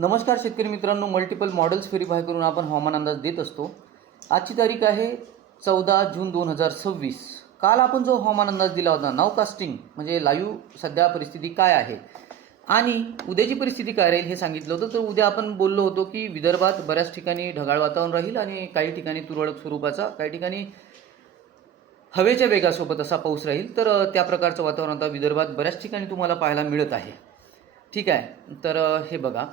नमस्कार शेतकरी मित्रांनो, मल्टिपल मॉडेल्स व्हेरीफाय करून आपण हवामान अंदाज देत असतो। आजची तारीख आहे 14 जून 2026। काल आपण जो हवामान अंदाज दिला होता, नावकास्टिंग म्हणजे लाईव्ह सध्या परिस्थिती काय आहे आणि उद्याची परिस्थिती काय राहील हे सांगितलं होतं। तर उद्या आपण बोललो होतो की विदर्भात बऱ्याच ठिकाणी ढगाळ वातावरण राहील आणि काही ठिकाणी तुरळक स्वरूपाचा, काही ठिकाणी हवेच्या वेगासोबत असा पाऊस राहील। तर त्या प्रकारचं वातावरण आता विदर्भात बऱ्याच ठिकाणी तुम्हाला पाहायला मिळत आहे। ठीक आहे, तर हे बघा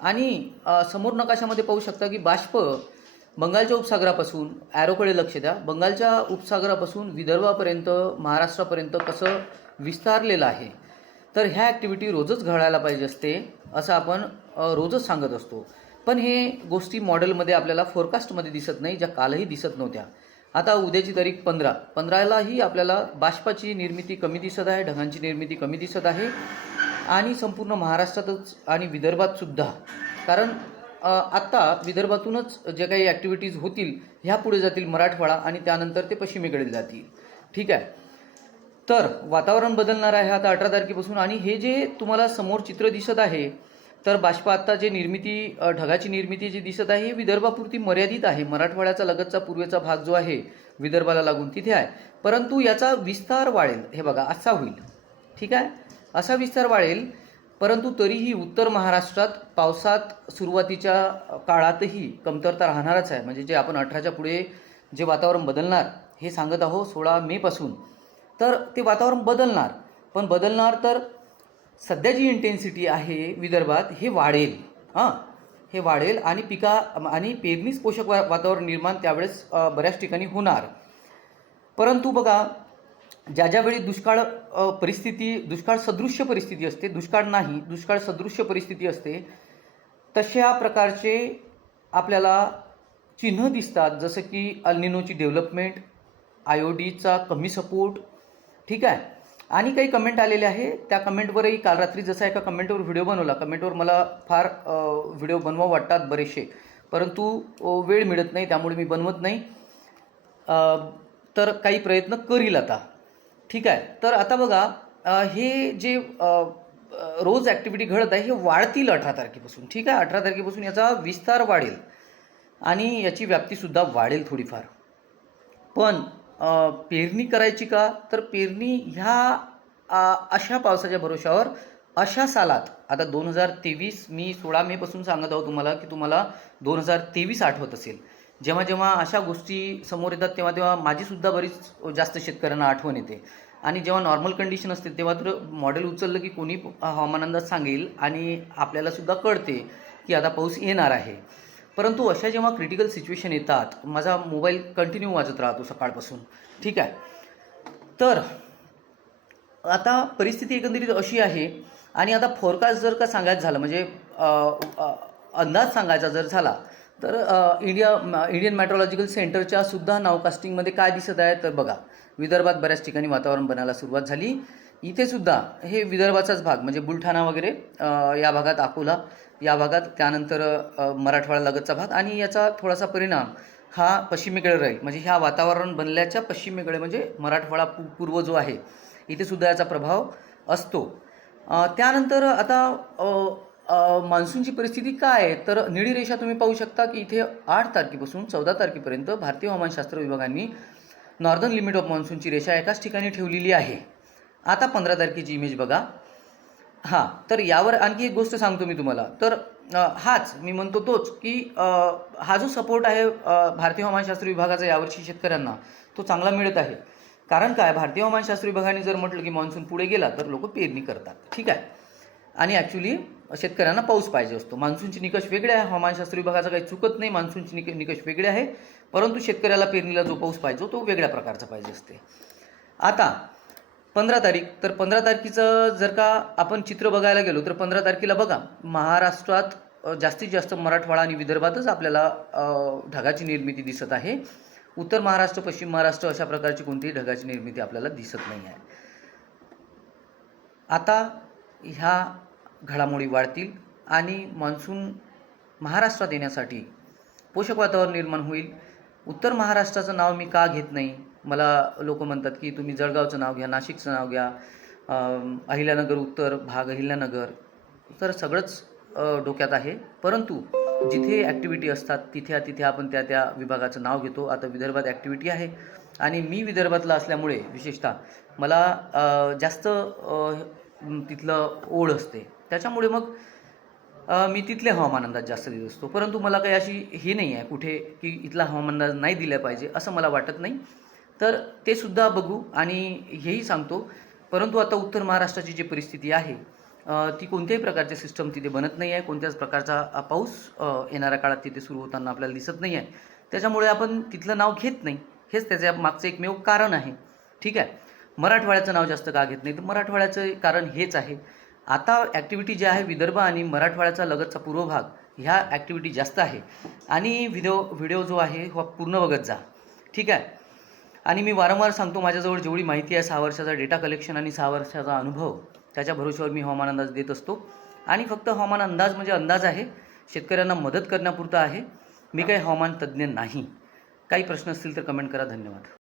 आणि समोर नकाशामध्ये पाहू शकता की बाष्प बंगालच्या उपसागरापासून, ॲरोकडे लक्ष द्या, बंगालच्या उपसागरापासून विदर्भापर्यंत, महाराष्ट्रापर्यंत कसं विस्तारलेलं आहे। तर ह्या ॲक्टिव्हिटी रोजच घडायला पाहिजे असते असं आपण रोजच सांगत असतो। पण हे गोष्टी मॉडेलमध्ये आपल्याला फोरकास्टमध्ये दिसत नाही, ज्या कालही दिसत नव्हत्या। आता उद्याची तारीख 15लाही आपल्याला बाष्पाची निर्मिती कमी दिसत आहे, ढगांची निर्मिती कमी दिसत आहे आणि संपूर्ण महाराष्ट्रातच आणि विदर्भात सुद्धा। कारण आत्ता विदर्भातूनच जे काही ॲक्टिव्हिटीज होतील ह्या पुढे जातील मराठवाडा आणि त्यानंतर ते पश्चिमेकडे जातील। ठीक आहे, तर वातावरण बदलणार आहे आता 18 तारखेपासून। आणि हे जे तुम्हाला समोर चित्र दिसत आहे, तर बाष्प आत्ता जे निर्मिती, ढगाची निर्मिती जी दिसत आहे, ही विदर्भापुरती मर्यादित आहे। मराठवाड्याचा लगतचा पूर्वेचा भाग जो आहे विदर्भाला लागून तिथे आहे, परंतु याचा विस्तार वाढेल। हे बघा असा होईल, ठीक आहे, असा विस्तार वाढेल। परंतु तरीही उत्तर महाराष्ट्रात पावसात सुरुवातीच्या काळातही कमतरता राहणारच आहे। म्हणजे जे आपण 18च्या पुढे जे वातावरण बदलणार हे सांगत आहोत 16 मेपासून, तर ते वातावरण बदलणार। पण बदलणार तर सध्या जी इंटेन्सिटी आहे विदर्भात हे वाढेल, हे वाढेल आणि आणि पेरणीस पोषक वातावरण निर्माण त्यावेळेस बऱ्याच ठिकाणी होणार। परंतु बघा, ज्या ज्यावेळी दुष्काळ परिस्थिती, दुष्काळ सदृश्य परिस्थिती असते, दुष्काळ नाही, दुष्काळ सदृश्य परिस्थिती असते, तशा प्रकारचे आपल्याला चिन्ह दिसतात। जसं की अल निनोची डेव्हलपमेंट, IODचा कमी सपोर्ट, ठीक आहे। आणि काही कमेंट आलेले आहे, त्या कमेंटवरही काल रात्री जसा एका कमेंटवर व्हिडिओ बनवला, कमेंटवर मला फार व्हिडिओ बनवावं वाटतात बरेचसे, परंतु वेळ मिळत नाही, त्यामुळे मी बनवत नाही। तर काही प्रयत्न करील आता, ठीक आहे। तर आता बघा, हे जे रोज ॲक्टिव्हिटी घडत आहे हे वाढतील 18 तारखेपासून, ठीक आहे। 18 तारखेपासून याचा विस्तार वाढेल आणि याची व्याप्तीसुद्धा वाढेल थोडीफार। पण पेरणी करायची का, तर पेरणी ह्या अशा पावसाच्या भरोशावर अशा सालात, आता 2023, मी 16 मेपासून सांगत आहोत तुम्हाला की तुम्हाला 2023 आठवत असेल। जेव्हा जेव्हा अशा गोष्टी समोर येतात तेव्हा तेव्हा माझीसुद्धा बरीच जास्त शेतकऱ्यांना आठवण येते। आणि जेव्हा नॉर्मल कंडिशन असते तेव्हा तर मॉडेल उचललं की कोणी हवामान अंदाज सांगेल आणि आपल्यालासुद्धा कळते की आता पाऊस येणार आहे। परंतु अशा जेव्हा क्रिटिकल सिच्युएशन येतात, माझा मोबाईल कंटिन्यू वाजत राहतो सकाळपासून, ठीक आहे। तर आता परिस्थिती एकंदरीत अशी आहे। आणि आता फोरकास्ट जर का सांगायचं झालं, म्हणजे अंदाज सांगायचा जर झाला, तर इंडियन मेट्रोलॉजिकल सेंटरच्या सुद्धा नावकास्टिंगमध्ये काय दिसत आहे, तर बघा, विदर्भात बऱ्याच ठिकाणी वातावरण बनायला सुरुवात झाली। इथे सुद्धा हे विदर्भाचाच भाग, म्हणजे बुलढाणा वगैरे या भागात, अकोला या भागात, त्यानंतर मराठवाडा लगतचा भाग, आणि याचा थोडासा परिणाम हा पश्चिमेकडे राहील। म्हणजे ह्या वातावरण बनल्याच्या पश्चिमेकडे, म्हणजे मराठवाडा पूर्व जो आहे, इथे सुद्धा याचा प्रभाव असतो। त्यानंतर आता मान्सूनची परिस्थिती काय आहे, तर निळी रेषा तुम्ही पाहू शकता की इथे 8 तारखेपासून 14 तारखेपर्यंत भारतीय हवामानशास्त्र विभागाने नॉर्दर्न लिमिट ऑफ मान्सूनची रेषा एकाच ठिकाणी ठेवलेली आहे। आता 15 तारखेची इमेज बघा। तर यावर आणखी एक गोष्ट सांगतो मी तुम्हाला, तर हाच मी म्हणतो तोच की हा जो सपोर्ट आहे भारतीय हवामानशास्त्र विभागाचा यावर्षी शेतकऱ्यांना, तो चांगला मिळत आहे। कारण काय, भारतीय हवामानशास्त्र विभागाने जर म्हटलं की मान्सून पुढे गेला तर लोक पेरणी करतात, ठीक आहे। आणि ॲक्च्युली शेतकऱ्यांना पाऊस पाहिजे असतो। मान्सूनचे निकष वेगळे आहे, हवामानशास्त्र विभागाचं काही चुकत नाही, मान्सूनचे निकष वेगळे आहे, परंतु शेतकऱ्याला पेरणीला जो पाऊस पाहिजे तो वेगळ्या प्रकारचा पाहिजे असते। आता 15 तारीख, तर 15 तारखेचं जर का आपण चित्र बघायला गेलो तर 15 तारखेला बघा, महाराष्ट्रात जास्तीत जास्त मराठवाडा आणि विदर्भातच आपल्याला ढगाची निर्मिती दिसत आहे। उत्तर महाराष्ट्र, पश्चिम महाराष्ट्र अशा प्रकारची कोणतीही ढगाची निर्मिती आपल्याला दिसत नाही आहे। आता ह्या घडामोडी वाढतील आणि मान्सून महाराष्ट्रात येण्यासाठी पोषक वातावरण निर्माण होईल। उत्तर महाराष्ट्राचं नाव मी का घेत नाही, मला लोक म्हणतात की तुम्ही जळगावचं नाव घ्या, नाशिकचं नाव घ्या, अहिल्यानगर उत्तर भाग, अहिल्यानगर, तर सगळंच डोक्यात आहे, परंतु जिथे ॲक्टिव्हिटी असतात तिथे आपण त्या विभागाचं नाव घेतो. आता विदर्भात ॲक्टिव्हिटी आहे आणि मी विदर्भातला असल्यामुळे विशेषतः मला जास्त तिथलं ओढ असते. त्याच्यामुळे मग मी तिथले हवामान अंदाज जास्त देत असतो. परंतु मला काही अशी हे नाही आहे कुठे की इथला हवामान अंदाज नाही दिला पाहिजे असं मला वाटत नाही. तर ते सुद्धा बघू आणि हेही सांगतो. परंतु आता उत्तर महाराष्ट्राची जी परिस्थिती आहे ती कोणत्याही प्रकारचे सिस्टम तिथे बनत नाही आहे. कोणत्याच प्रकारचा पाऊस येणाऱ्या काळात तिथे सुरू होताना आपल्याला दिसत नाही आहे. त्याच्यामुळे आपण तिथलं नाव घेत नाही. हेच त्याच्या मागचं एकमेव कारण आहे. ठीक आहे. मराठवाड्याचं नाव जास्त का घेत नाही, तर मराठवाड्याचं कारण हेच आहे. आता ॲक्टिव्हिटी जी आहे विदर्भ आणि मराठवाड्याचा लगतचा पूर्व भाग ह्या ॲक्टिव्हिटी जास्त आहे आणि व्हिडिओ जो आहे हा पूर्ण बघत जा. ठीक आहे. आणि मी वारंवार सांगतो, माझ्याजवळ जेवढी माहिती आहे 6 वर्षाचा डेटा कलेक्शन आणि 6 वर्षाचा अनुभव, त्याच्या भरोश्यावर मी हवामान अंदाज देत असतो. आणि फक्त हवामान अंदाज म्हणजे अंदाज आहे, शेतकऱ्यांना मदत करण्यापुरता आहे. मी काही हवामान तज्ज्ञ नाही. काही प्रश्न असतील तर कमेंट करा. धन्यवाद.